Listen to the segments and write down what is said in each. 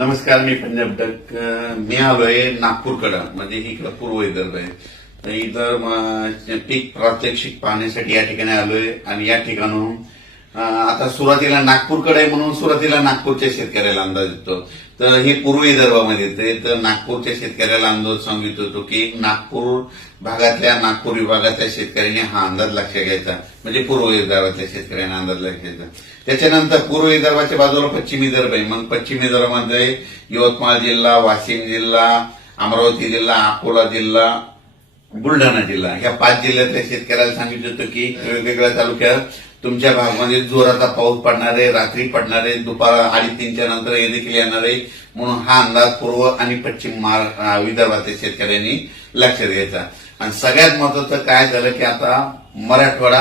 नमस्कार मी पंजाब डक मी आलोय नागपूरकडं म्हणजे इकडं पूर्व विदर्भ आहे. तर इतर पीक प्रात्यक्षिक पाहण्यासाठी या ठिकाणी आलोय. आणि या ठिकाणून आता सुरुवातीला नागपूरकडे म्हणून सुरुवातीला नागपूरच्या शेतकऱ्याला अंदाज येतो. तर हे पूर्व विदर्भामध्ये येते. तर नागपूरच्या शेतकऱ्याला अंदाज सांगित होतो की नागपूर भागातल्या नागपूर विभागातल्या शेतकऱ्यांनी हा अंदाज लक्षात घ्यायचा. म्हणजे पूर्व विदर्भातल्या शेतकऱ्यांना अंदाज लक्षात घ्यायचा. त्याच्यानंतर पूर्व विदर्भाच्या बाजूला पश्चिम विदर्भ आहे. मग पश्चिम विदर्भामध्ये यवतमाळ जिल्हा वाशिम जिल्हा अमरावती जिल्हा अकोला जिल्हा बुलढाणा जिल्हा. ह्या पाच जिल्ह्यातल्या शेतकऱ्याला सांगितलं होतं की वेगवेगळ्या तालुक्यात तुमच्या भागामध्ये म्हणजे जोराचा पाऊस पडणार आहे रात्री पडणार आहे दुपार अडीच तीनच्या नंतर हे देखील येणार आहे. म्हणून हा अंदाज पूर्व आणि पश्चिम महारा- विदर्भातील शेतकऱ्यांनी लक्षात घ्यायचा आणि सगळ्यात महत्वाचं काय झालं की आता मराठवाडा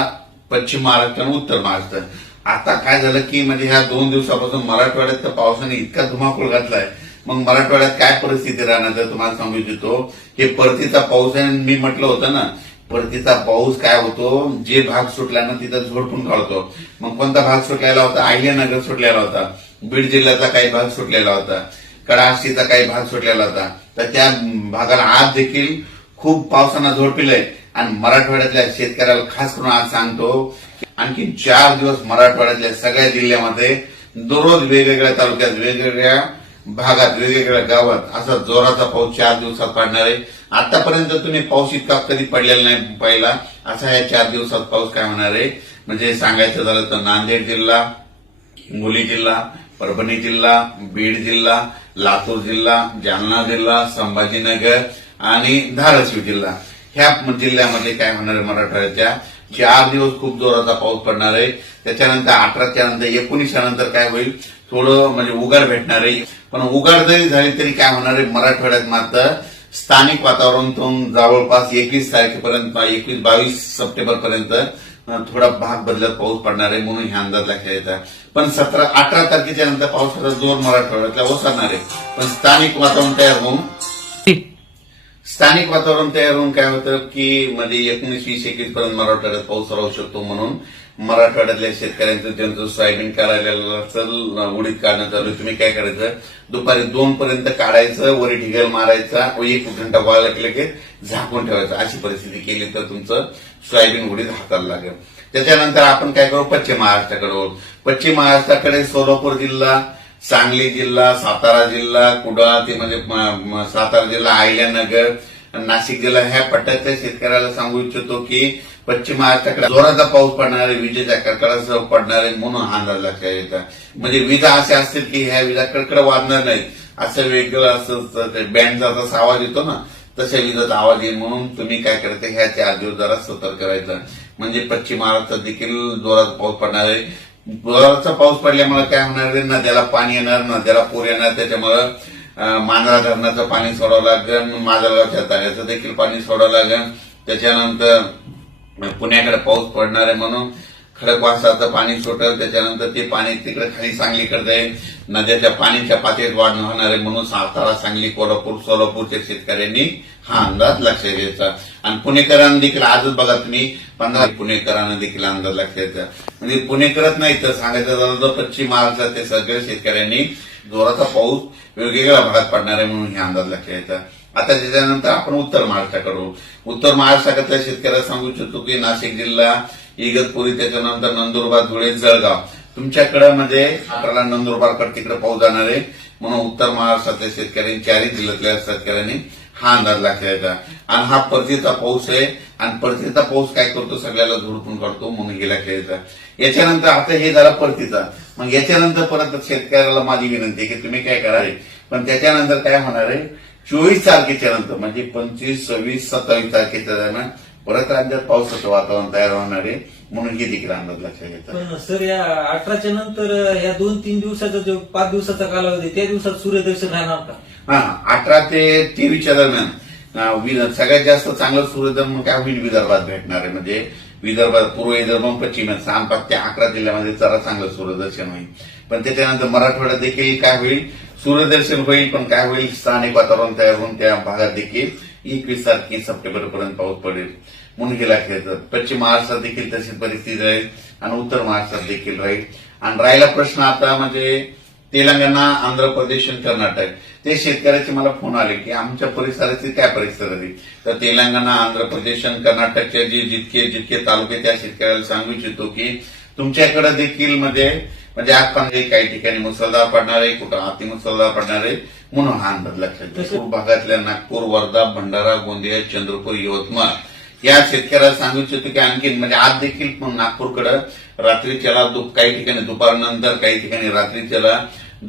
पश्चिम महाराष्ट्र आणि उत्तर महाराष्ट्र. आता काय झालं की म्हणजे ह्या दोन दिवसापासून मराठवाड्यात तर पावसाने इतका धुमाकूळ घातलाय. मग मराठवाड्यात काय परिस्थिती राहणार तर तुम्हाला सांगू इच्छितो? हे परतीचा पाऊस आहे आणि मी म्हटलं होतं ना परतीचा पाऊस काय होतो? जे भाग सुटला ना तिथं झोडपून काढतो. मग कोणता भाग सुटलेला होता? अहिल्यानगर सुटलेला होता. बीड जिल्ह्याचा काही भाग सुटलेला होता. कडाशीचा काही भाग सुटलेला होता. तर त्या भागाला आज देखील खूप पावसानं झोडपिलंय आणि मराठवाड्यातल्या शेतकऱ्याला खास करून आज सांगतो आणखी चार दिवस मराठवाड्यातल्या सगळ्या जिल्ह्यामध्ये दररोज वेगवेगळ्या तालुक्यात वेगवेगळ्या भागात वेगवेगळ्या गावात असा जोराचा पाऊस चार दिवसात पडणार आहे. आतापर्यंत तुम्ही पाऊस इतका कधी पडलेला नाही पहिला. असा या चार दिवसात पाऊस काय होणार आहे? म्हणजे सांगायचं झालं तर नांदेड जिल्हा हिंगोली जिल्हा परभणी जिल्हा बीड जिल्हा लातूर जिल्हा जालना जिल्हा संभाजीनगर आणि धाराशिव जिल्हा. ह्या जिल्ह्यामध्ये काय होणार आहे मराठवाड्याच्या? चार दिवस खूप जोराचा पाऊस पडणार आहे. त्याच्यानंतर अठराच्या नंतर एकोणीसच्या नंतर काय होईल? थोडं म्हणजे उघाड भेटणार. आहे पण उघाड जरी झाली तरी काय होणार आहे? मराठवाड्यात मात्र स्थानिक वातावरणातून जवळपास एकवीस तारखेपर्यंत एकवीस बावीस सप्टेंबर पर्यंत थोडा भाग बदलत पाऊस पडणार आहे म्हणून ह्या अंदाज लक्षात येतात पण सतरा अठरा तारखेच्या नंतर पावसाचा जोर मराठवाड्यातला ओसरणार आहे. पण स्थानिक वातावरण तयार होऊन स्थानिक वातावरण तयार होऊन काय होतं की म्हणजे एकोणीस वीस एकवीस पर्यंत मराठवाड्यात पाऊस राहू शकतो म्हणून मराठवाड्यातल्या शेतकऱ्यांचं ज्यांचं सोयाबीन काढायला असेल उडीद काढणं चालू तुम्ही काय करायचं? दुपारी दोन पर्यंत काढायचं वरी ढिगल मारायचा व एक घंटा वाळला की लगेच झाकून ठेवायचं. अशी परिस्थिती केली तर तुमचं सोयाबीन उडीद हाताला लागेल. त्याच्यानंतर आपण काय करू? पश्चिम महाराष्ट्राकडे पश्चिम महाराष्ट्राकडे सोलापूर जिल्हा सांगली जिल्हा सातारा जिल्हा कुडाळ ते म्हणजे सातारा जिल्हा आयल्यानगर नाशिक जिल्हा ह्या पट्ट्याच्या शेतकऱ्याला सांगू इच्छितो की पश्चिम महाराष्ट्राकडे जोराचा पाऊस पडणार आहे विजेच्या कडकडासह पडणार आहे म्हणून हा अंदाज लक्षात येतात म्हणजे विजा असे असतील की ह्या विजा कडकड वाजणार नाही असं वेगळं असं बँडचा जसा आवाज येतो ना तशा विजाचा आवाज येईल म्हणून तुम्ही काय करायचं ह्या चार दिवस जरा सतर्क करायचं म्हणजे पश्चिम महाराष्ट्रात देखील जोरात पाऊस पडणार. आहे जोराचा पाऊस पडल्यामुळे काय होणार आहे नद्याला पाणी येणार नद्याला पूर येणार त्याच्यामुळे मांजरा धरणाचं पाणी सोडावं लागेल माजलगावच्या तळ्याचं देखील पाणी सोडावं लागेल. त्याच्यानंतर पुण्याकडे पाऊस पडणार आहे म्हणून खडकवासाचं पाणी सुटेल. त्याच्यानंतर ते पाणी तिकडे खाली सांगलीकडे जाईल. नद्याच्या पाण्याच्या पातळीत वाढ होणार आहे म्हणून सातारा सांगली कोल्हापूर सोलापूरच्या शेतकऱ्यांनी हा अंदाज लक्षात घ्यायचा आणि पुणेकरांना देखील आजच बघा तुम्ही पंधरा पुणेकरांना देखील अंदाज लक्षात घ्यायचा म्हणजे पुणेकरच नाही तर सांगायचं झालं तर पश्चिम महाराष्ट्रातील सगळ्या शेतकऱ्यांनी जोराचा पाऊस वेगवेगळ्या भागात पडणार आहे म्हणून हे अंदाज लक्षात घ्यायचा आता त्याच्यानंतर आपण उत्तर महाराष्ट्राकडून उत्तर महाराष्ट्रातल्या शेतकऱ्याला सांगू इच्छितो की नाशिक जिल्हा इगतपुरी त्याच्यानंतर नंदुरबार धुळे जळगाव. तुमच्याकडे म्हणजे आपल्याला नंदुरबारकडे तिकडे पाऊस जाणार आहे. म्हणून उत्तर महाराष्ट्रातल्या शेतकऱ्यांनी चारही जिल्ह्यातल्या शेतकऱ्यांनी हा अंदाज लक्षात आणि हा परतीचा पाऊस आहे आणि परतीचा पाऊस काय करतो? सगळ्याला झोडपून काढतो म्हणून गेला खेळायचा. याच्यानंतर आता हे झाला परतीचा. मग याच्यानंतर परत शेतकऱ्याला माझी विनंती आहे की तुम्ही काय करा रे? पण त्याच्यानंतर काय होणार आहे? चोवीस तारखेच्या नंतर म्हणजे पंचवीस सव्वीस सत्तावीस तारखेच्या दरम्यान परत राज्यात पावसाचं वातावरण तयार होणार आहे म्हणून हे देखील अंदाज लक्षात पण सर या अठराच्या नंतर या दोन तीन दिवसाचा जो पाच दिवसाचा कालावधी त्या दिवसात सूर्यदर्शन राहणार का? हा अठरा ते तेवीसच्या दरम्यान अं, वि- सगळ्यात जास्त चांगलं सूर्यदर्शन काय होईल विदर्भात भेटणार आहे? म्हणजे विदर्भात पूर्व विदर्भ पश्चिम सहा पाच ते अकरा जिल्ह्यामध्ये जरा चांगलं सूर्यदर्शन होईल. पण त्याच्यानंतर मराठवाड्यात देखील काय होईल? सूर्यदर्शन होईल पण काय होईल? स्थानिक वातावरण तयार होऊन त्या भागात देखील एकवीस तारखे सप्टेंबर पर्यंत पाऊस पडेल. म्हणून लक्षात येतं पश्चिम महाराष्ट्रात देखील तशी परिस्थिती राहील आणि उत्तर महाराष्ट्रात देखील राहील. आणि राहिला प्रश्न आता म्हणजे तेलंगणा आंध्र प्रदेश आणि कर्नाटक. ते शेतकऱ्याचे मला फोन आले की आमच्या परिसराची काय परिस्थिती तर तेलंगणा आंध्र प्रदेश आणि कर्नाटकचे जे जितके जितके तालुके त्या शेतकऱ्याला सांगू इच्छितो की तुमच्याकडे देखील म्हणजे म्हणजे आज पण काही ठिकाणी मुसळधार पडणार आहे कुठं अति मुसळधार पडणार आहे म्हणून हा अंदाज लक्षात भागातल्या नागपूर वर्धा भंडारा गोंदिया चंद्रपूर यवतमाळ या शेतकऱ्याला सांगू इच्छितो की आणखी म्हणजे आज देखील नागपूरकडे रात्रीच्याला काही ठिकाणी दुपारनंतर काही ठिकाणी रात्रीच्याला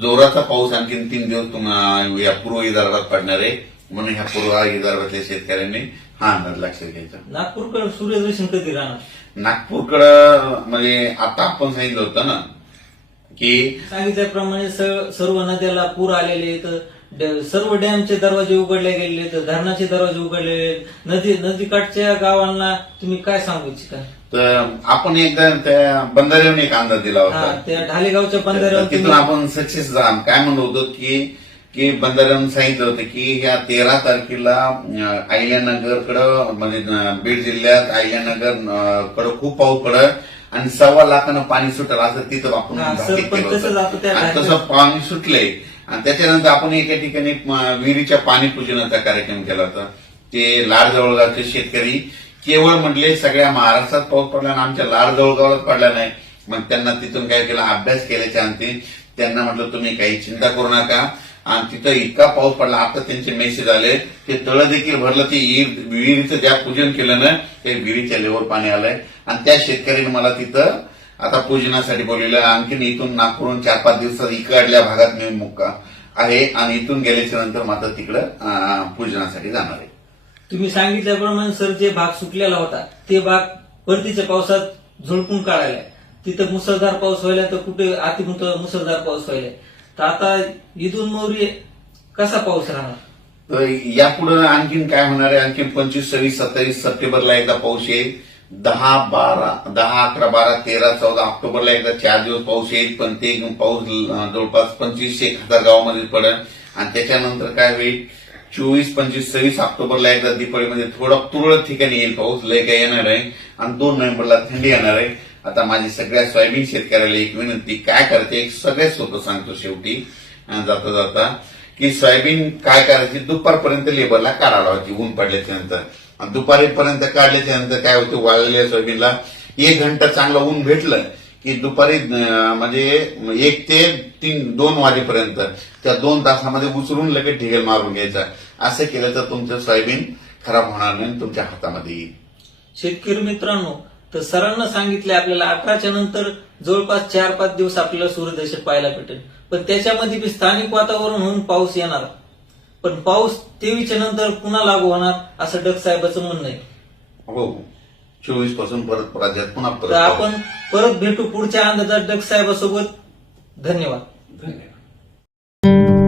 जोराचा पाऊस आणखी तीन दिवस या पूर्व विदर्भात पडणार आहे. म्हणून ह्या पूर्व विदर्भातल्या शेतकऱ्यांनी हा अंदाज लक्षात घ्यायचा. नागपूरकडे सूर्यदर्शन कधी राहणार? नागपूरकडं म्हणजे आता आपण सांगितलं होतं ना की सांगितल्याप्रमाणे सर्व नद्याला पूर आलेले आहेत. ड- सर्व डॅमचे दरवाजे उघडले गेलेले आहेत धरणाचे दरवाजे उघडलेले आहेत नदी नदीकाठच्या गावांना तुम्ही काय सांगू इच्छिता? तर आपण एकदा त्या बंधाऱ्यावर एक अंदाज दिला हा होता त्या ढालेगावच्या बंधाऱ्यावर तिथून आपण सक्सेस काय म्हणत होतो की की बंधाऱ्यानं सांगितलं होतं की ह्या तेरा तारखेला अहिल्यानगरकडं म्हणजे अं, बीड जिल्ह्यात अहिल्यानगर अं, कडं खूप पाऊस पडत आणि सव्वा लाखानं पाणी सुटेल. असं तिथं आपण हा, पण केलं तसंच आता होतं त्या आणि ढाक्यात- तसं पाणी सुटलंय. आणि त्याच्यानंतर आपण एका ठिकाणी विहिरीच्या पाणी पूजनाचा कार्यक्रम केला होता. ते लाड जवळगावचे शेतकरी केवळ म्हटले सगळ्या महाराष्ट्रात पाऊस पडला आणि आमच्या लाड जवळगावात पडला नाही. मग त्यांना तिथून काय केला? अभ्यास केल्याच्या अंती त्यांना म्हटलं तुम्ही काही चिंता करू नका. आणि तिथं इतका पाऊस पडला आता त्यांचे मेसेज आले. ते तळ देखील भरलं. ते विहिरीचं ज्या पूजन केलं ना ते विहिरीच्या लेवर पाणी आलंय. आणि त्या शेतकऱ्याने मला तिथं आता पूजनासाठी बोलवलं आणखीन इथून नागपूरहून चार पाच दिवसात इकडल्या भागात मी मुक्का आहे आणि इथून गेल्याच्यानंतर मात्र तिकडं पूजनासाठी जाणार आहे. तुम्ही सांगितल्याप्रमाणे सर जे भाग सुटलेला होता ते भाग परतीच्या पावसात झोडपून काढायला. तिथं मुसळधार पाऊस व्हायला तर कुठे अति मुसळधार पाऊस व्हायला. तर आता इथून मोरी कसा पाऊस राहणार? तर यापुढे आणखीन काय होणार आहे? आणखीन पंचवीस सव्वीस सत्तावीस सप्टेंबरला एकदा पाऊस येईल. दहा बारा दहा अकरा बारा तेरा चौदा ऑक्टोबरला एकदा चार दिवस पाऊस येईल पण ते पाऊस जवळपास पंचवीस एक हजार गावामध्ये पडेल. आणि त्याच्यानंतर काय होईल? चोवीस पंचवीस सव्वीस ऑक्टोबरला एकदा दिपाळीमध्ये थोडा तुरळक ठिकाणी येईल पाऊस लय काय येणार आहे आणि दोन नोव्हेंबरला थंडी येणार आहे. आता माझी सगळ्या सोयाबीन शेतकऱ्याला एक विनंती काय करते एक सगळ्यात सोपं सांगतो शेवटी. जाता जाता की सोयाबीन काय करायची? दुपारपर्यंत लेबरला काढा लावायची ऊन पडल्याच्या नंतर. आणि दुपारीपर्यंत काढल्याच्या नंतर काय होतं वाळलेल्या सोयाबीनला एक घंटा चांगलं ऊन भेटलं की दुपारी म्हणजे एक ते तीन दोन वाजेपर्यंत त्या दोन तासामध्ये उचलून लगेच ढिगेल मारून घ्यायचा. असं केलं तर तुमचं सोयाबीन खराब होणार नाही तुमच्या हातामध्ये येईल. शेतकरी मित्रांनो तर सरांना सांगितले आपल्याला अकराच्या नंतर जवळपास चार पाच दिवस आपल्याला सूर्यदर्शन पाहायला भेटेल. पण त्याच्यामध्ये बी स्थानिक वातावरण होऊन पाऊस येणार. पण पाऊस तेवीसच्या नंतर पुन्हा लागू होणार असं डग साहेबाचं म्हणणं आहे. हो चोवीसपासून परत राज्यात पुन्हा तर परत आपण परत भेटू पुढच्या अंदाजात डग साहेबासोबत. धन्यवाद. धन्यवाद.